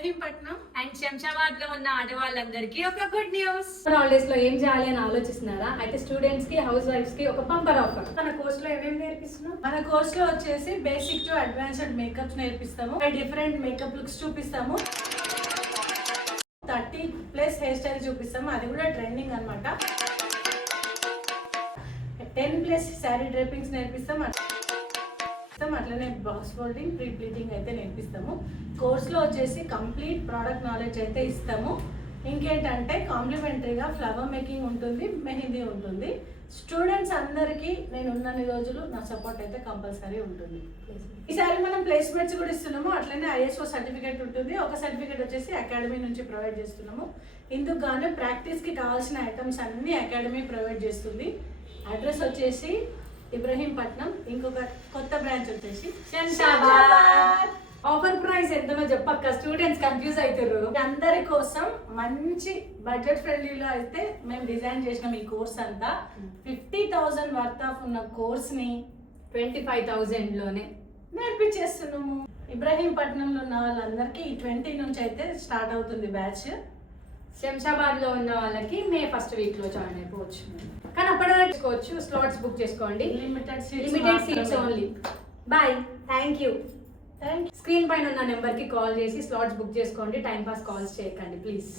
Ibrahimpatnam and Shamshabad లో ఉన్న ఆడవాళ్ళందరికీ ఒక గుడ్ న్యూస్. హాలిడేస్ లో ఏం చేయాలి అని ఆలోచిస్తున్నారా? అయితే స్టూడెంట్స్ కి, హౌస్ వైఫ్స్ కి ఒక బంపర్ ఆఫర్. మన కోర్స్ లో ఏమేమి నేర్పిస్తున్నాం? మన కోర్స్ లో వచ్చేసి బేసిక్ టు అడ్వాన్స్డ్ మేకప్స్ నేర్పిస్తాము. డిఫరెంట్ మేకప్ లుక్స్ చూపిస్తాము. 30+ హెయిర్ స్టైల్ చూపిస్తాము. అది కూడా ట్రెండింగ్ అన్నమాట. 10+ శారీ డ్రేపింగ్స్ నేర్పిస్తాం. అట్లనే బాక్స్ ఫోల్డింగ్, ప్రీ ప్లీటింగ్ అయితే నేర్పిస్తాము. కోర్సులో వచ్చేసి కంప్లీట్ ప్రోడక్ట్ నాలెడ్జ్ అయితే ఇస్తాము. ఇంకేంటంటే కాంప్లిమెంటరీగా ఫ్లవర్ మేకింగ్ ఉంటుంది, మెహందీ ఉంటుంది. స్టూడెంట్స్ అందరికీ నేను ఉన్నన్ని రోజులు నా సపోర్ట్ అయితే కంపల్సరీ ఉంటుంది. ఈసారి మనం ప్లేస్మెంట్స్ కూడా ఇస్తున్నాము. అట్లనే ISO సర్టిఫికేట్ ఉంటుంది. ఒక సర్టిఫికేట్ వచ్చేసి అకాడమీ నుంచి ప్రొవైడ్ చేస్తున్నాము. ఇందుకు గాను ప్రాక్టీస్కి కావాల్సిన ఐటమ్స్ అన్నీ అకాడమీ ప్రొవైడ్ చేస్తుంది. అడ్రస్ వచ్చేసి ఇబ్రహీంపట్నం. ఇంకొక కొత్త బ్రాంచ్ వచ్చేసి శంషాబాద్. ఆఫర్ ప్రైస్ ఎంతనో చెప్పక్క, స్టూడెంట్స్ కన్ఫ్యూజ్ అవుతారు. అందరి కోసం మంచి బడ్జెట్ ఫ్రెండ్లీలో అయితే మేము డిజైన్ చేసినాం. ఈ కోర్స్ అంతా 50,000 వర్త్ ఆఫ్ ఉన్న కోర్స్ ని 25,000 లోనే నేర్పించేస్తున్నాము. ఇబ్రహీంపట్నంలో ఉన్న వాళ్ళందరికీ 20 నుంచి అయితే స్టార్ట్ అవుతుంది బ్యాచ్. శంషాబాద్ లో ఉన్న వాళ్ళకి మే ఫస్ట్ వీక్ లో జాయిన్ అయిపోవచ్చు. కానీ అప్పటికోవచ్చు, స్లాట్స్ బుక్ చేసుకోండి. Limited seats only. Bye, thank you. Thank you. Screen పైన ఉన్న నెంబర్కి కాల్ చేసి స్లాట్స్ బుక్ చేసుకోండి. టైం పాస్ కాల్స్ చేయకండి ప్లీజ్.